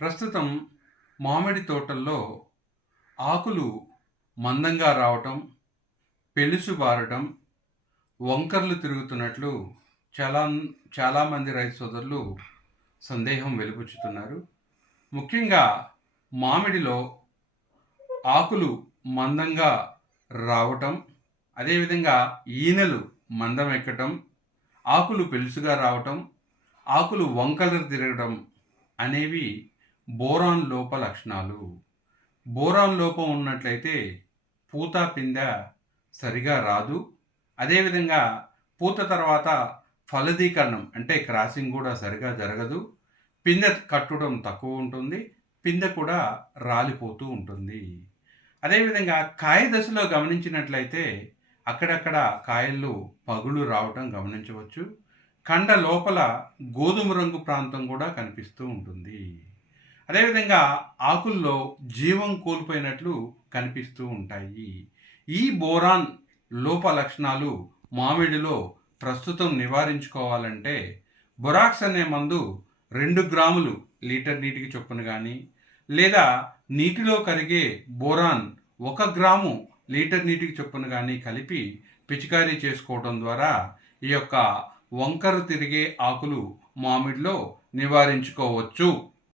ప్రస్తుతం మామిడి తోటల్లో ఆకులు మందంగా రావటం, పెలుసు బారటం, వంకర్లు తిరుగుతున్నట్లు చాలా చాలామంది రైతు సోదరులు సందేహం వెలిబుచ్చుతున్నారు. ముఖ్యంగా మామిడిలో ఆకులు మందంగా రావటం, అదేవిధంగా ఈనెలు మందం ఎక్కటం, ఆకులు పెలుసుగా రావటం, ఆకులు వంకలు తిరగడం అనేవి బోరాన్ లోప లక్షణాలు. బోరాన్ లోపం ఉన్నట్లయితే పూత, పిందె సరిగా రాదు. అదేవిధంగా పూత తర్వాత ఫలదీకరణం అంటే క్రాసింగ్ కూడా సరిగా జరగదు. పిందె కట్టడం తక్కువ ఉంటుంది. పిందె కూడా రాలిపోతూ ఉంటుంది. అదేవిధంగా కాయ దశలో గమనించినట్లయితే అక్కడక్కడ కాయల్లో పగులు రావటం గమనించవచ్చు. కండ లోపల గోధుమ రంగు ప్రాంతం కూడా కనిపిస్తూ ఉంటుంది. అదేవిధంగా ఆకుల్లో జీవం కోల్పోయినట్లు కనిపిస్తూ ఉంటాయి. ఈ బోరాన్ లోప లక్షణాలు మామిడిలో ప్రస్తుతం నివారించుకోవాలంటే బొరాక్స్ అనే మందు 2 గ్రాములు లీటర్ నీటికి చొప్పున కానీ, లేదా నీటిలో కరిగే బోరాన్ 1 గ్రాము లీటర్ నీటికి చొప్పున కానీ కలిపి పిచికారీ చేసుకోవడం ద్వారా ఈ యొక్క వంకరు తిరిగే ఆకులు మామిడిలో నివారించుకోవచ్చు.